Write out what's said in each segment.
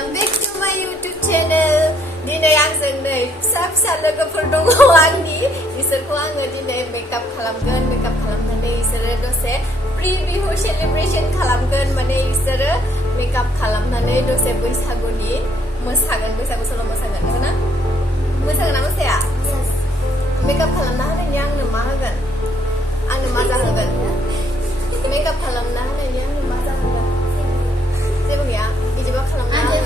Welcome back to my YouTube channel. Dinay आंजों नै फिसा लोगोफोर दङ आंनि बिसोरखौ आङो दिनै मेकआप खालामनानै बिसोरो दसे प्रि-बिहु सेलिब्रेशन खालामगोन माने बिसोरो मेकआप खालामनानै दसे बैसागुनि मोसागोन बैसागु सल' मोसागोन नंगौना मोसागोन ना मोसाया मेकआप खालामना होनायनि आंनो मा होगोन आंनो मा जाहोगोन मेकआप खालामना होनायनि आंनो मा जाहोगोन जेबो गैया बिदिबा खालामना आङो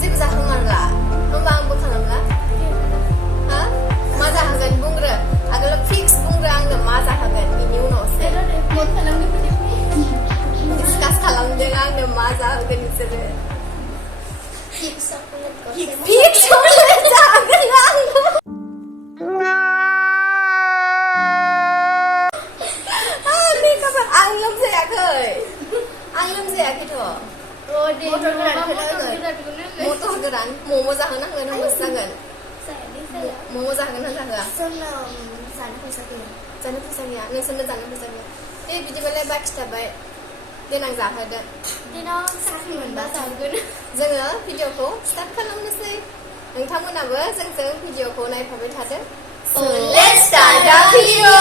जेबो जाहोमारला होमबा आंबो खालामला हा मा जाहोगोन बुंग्रो आगोलाव फिक्स बुंग्रो आंनो मा जाहोगोन बिनि उनावसो डिसकास खालामदों आंनो मा जाहोगोन बिसोरो फिक्स चकलेट जाहोगोन आं लोमजायाखैथ' मटर गोरान मम' जाहोनांगोन होमबासो जागोन मम' जाहोगोन ना जाहोआ जानो फैसा गैया नोंसोरनो जानो फैसा गैया दे बिदिबालाय बाखि थाबाय देनां जाहोदो देनां साख्रि मोनबा जाहोगोन जोङो भिडिअखौ स्टार्ट खालामनोसै नोंथांमोनाबो जोंजों भिडिअखौ नायफाबाय थादो So let's start the video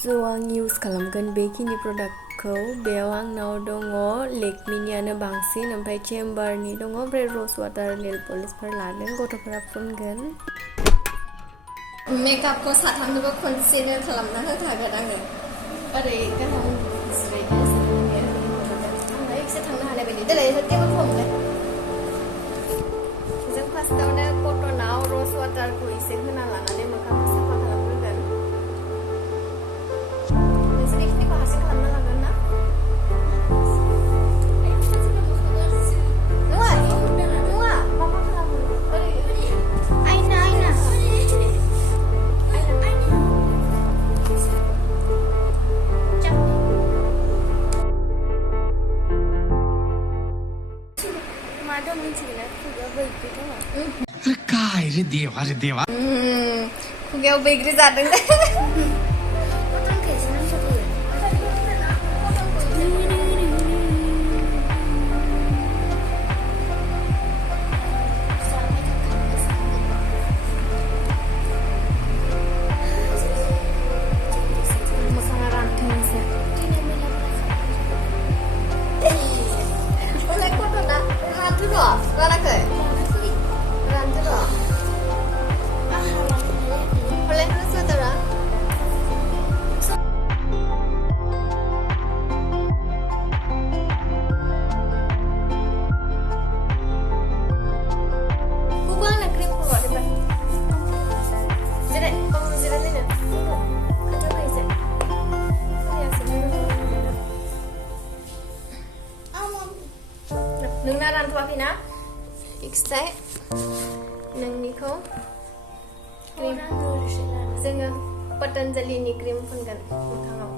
So आं इउज खालामगोन बेखिनि प्रडाक्टखौ बेयाव आंनाव दङ लेकमिनियानो बांसिन ओमफ्राय चेम्बारनि दङ ओमफ्राय रज वाटार नेल पलिशफोर लादों गथ'फोरा फुनगोन मेकआपखौ साथामनोबो खनसेनो खालामना होखागोन आङो ओरै गाहाम जिरायदो आङो एसे थांनो हानाय बायदि देलाय टेबोल हमलाय जों फार्स्टआवनो कटनाव रज वाटारखौ एसे होना लानानै मोखांखौ साफा खालामग्रोगोन नोंसोर बेखिनिखौ हारसिं खालामना लागोन ना नङा माबा खालामो ओरै आयना अरे देवा खुगायाव बैग्रि जादों नोंना रानथ'वाखैना फिक्सथाय नोंनिखौ जोङो पतन्जलिनि क्रिम फुनगोन मोखाङाव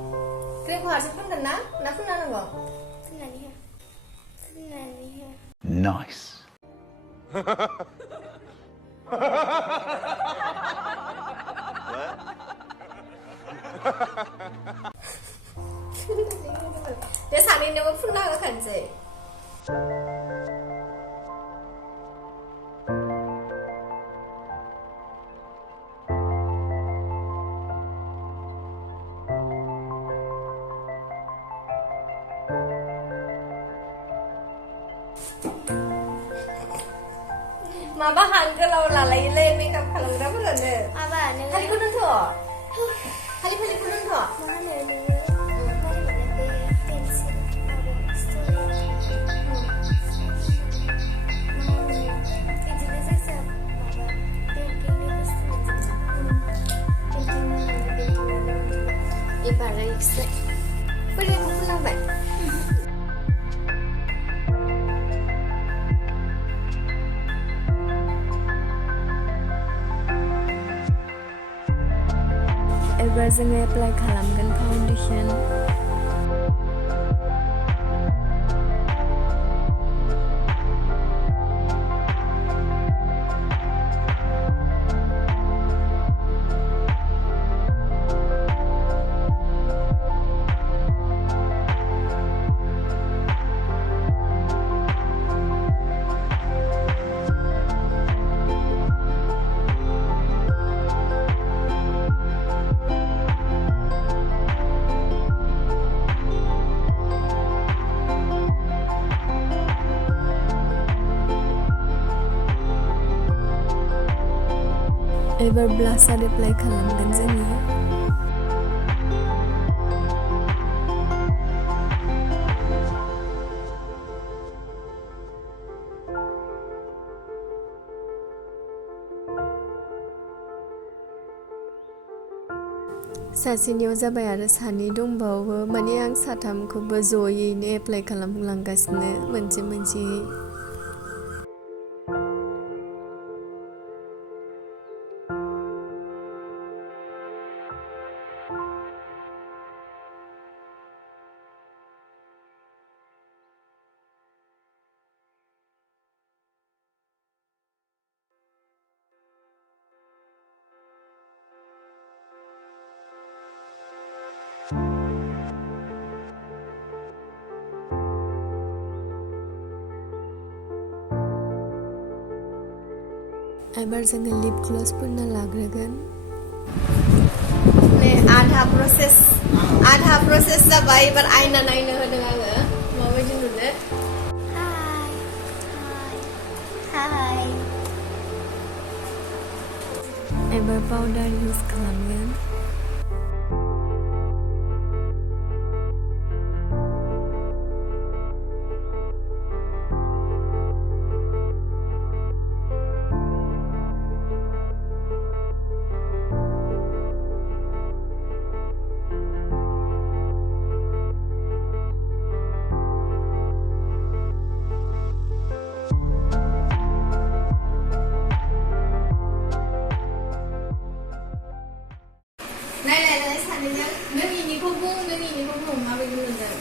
क्रिमखौ हारसिं फुनगोन ना फुनना नांगौ Nice. बे सानैनोबो फुनना होखानोसै माबा हांगोलाव लालायोलै मेकआप खालामग्राफोरानो खालिखौ दोनथ' खालिखौ दोनथ' मा होनो एबारै एसे बोरैखौ फुननांबाय एबार जोङो एप्लाइ खालामगोन फाउन्डेसन एबार ब्लासार एप्लाइ खालामगोन जोङो सासेनियाव जाबाय आरो सानै दंबावो माने आं साथामखौबो जयैनो एप्लाइ खालामलांगासिनो मोनसे एबार जोङो लिप ग्लस फुनना लाग्रोगोन ने आधा प्रसेस जाबाय एबार आयना नायनो होदों आङो माबायदि नुनो हाय एबार पाउडार इउज खालामगोन नायलाय सानैजों नों इनिखौ बुं माबायदि मोनदों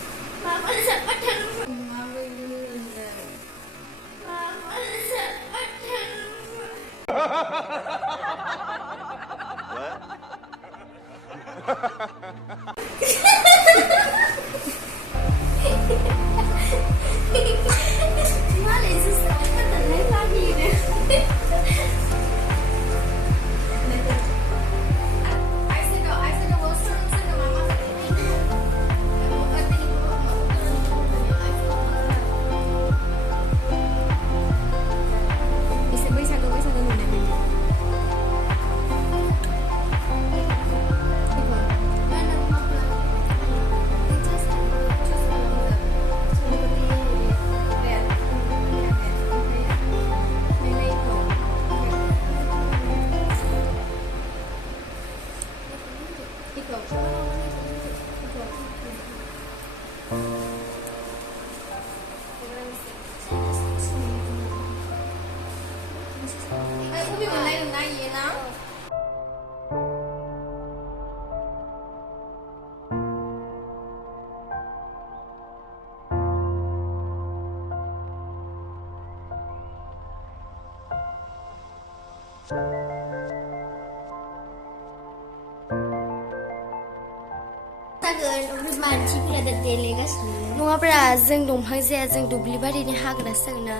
माबायदि मालाय जुसाव फाननानै फानहैनो मानसिफोरा दा देलायगासिनो नङाब्रा जों दंफां जाया जों दुब्लि बारिनि हाग्रासो जागोन ना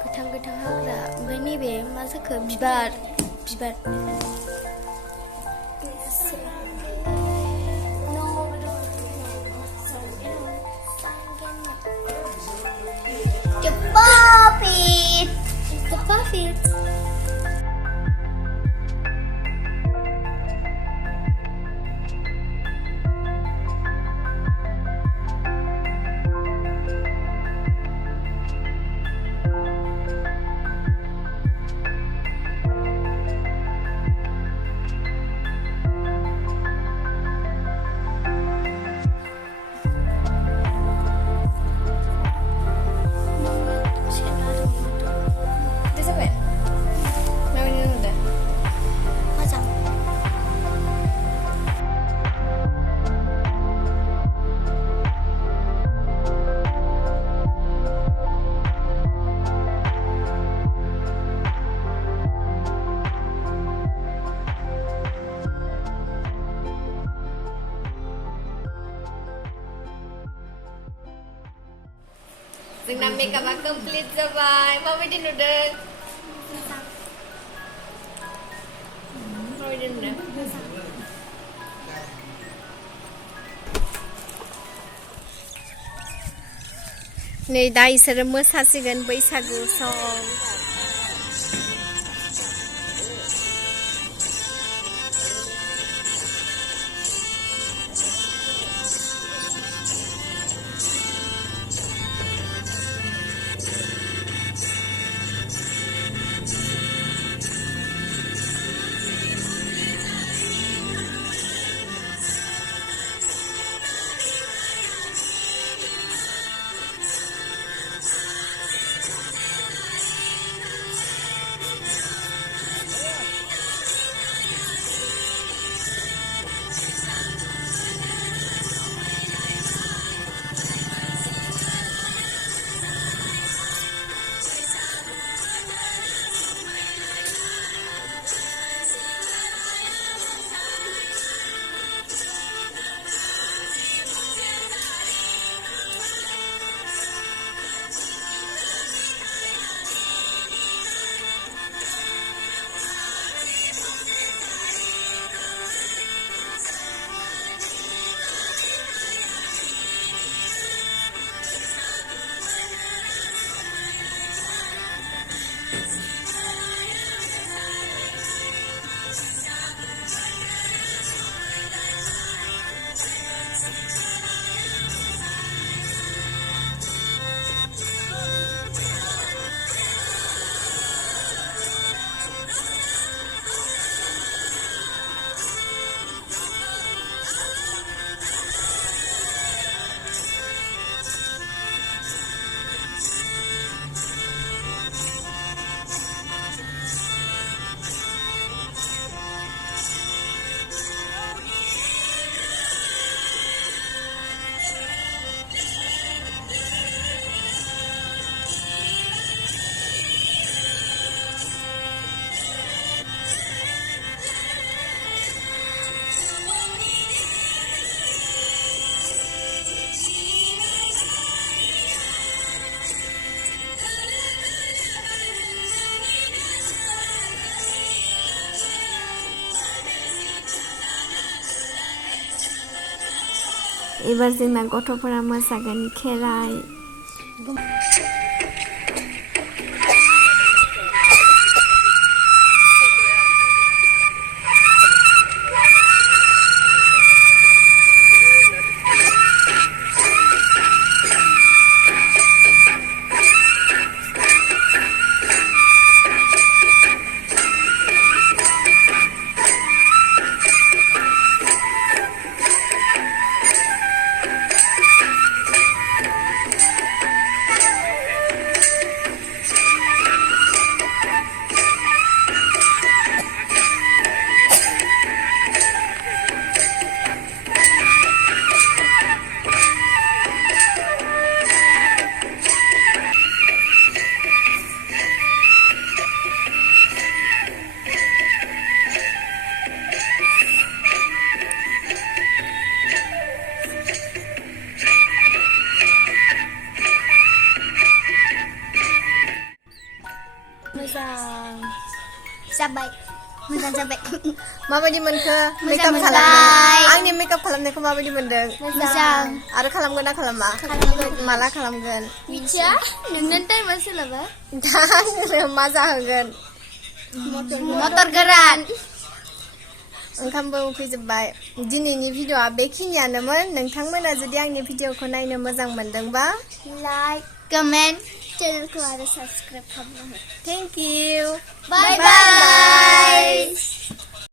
गोथां हाग्रा ओमफ्राय नैबे मा जाखो बिबार The puppet. जोंना मेकआपआ कमप्लिट जाबाय माबायदि नुदों माबायदि नुदों नै दा इसोरो मोसासिगोन बैसागु सं एबार जोंना गथ'फोरा मोसागोन खेराइ जाबाय मोजां जाबाय माबायदि मोनखो मेकआप मोजां खालामनाय आंनि मेकआप खालामनायखौ माबायदि मोनदों मोजां आरो खालामगोन ना खालामा माला खालामगोन मिथिया नोंनो टाइमा सोलाबा दा आङो मा जाहोगोन मटर गोरान ओंखामबो उखैजोब्बाय दिनैनि भिडिअआ बेखिनियानोमोन नोंथांमोना जुदि आंनि भिडिअखौ नायनो मोजां मोनदोंबा लाइक कमेन्ट चैनलखौ आरो सब्सक्राइब खालामना हो थेंक इउ बाय बाय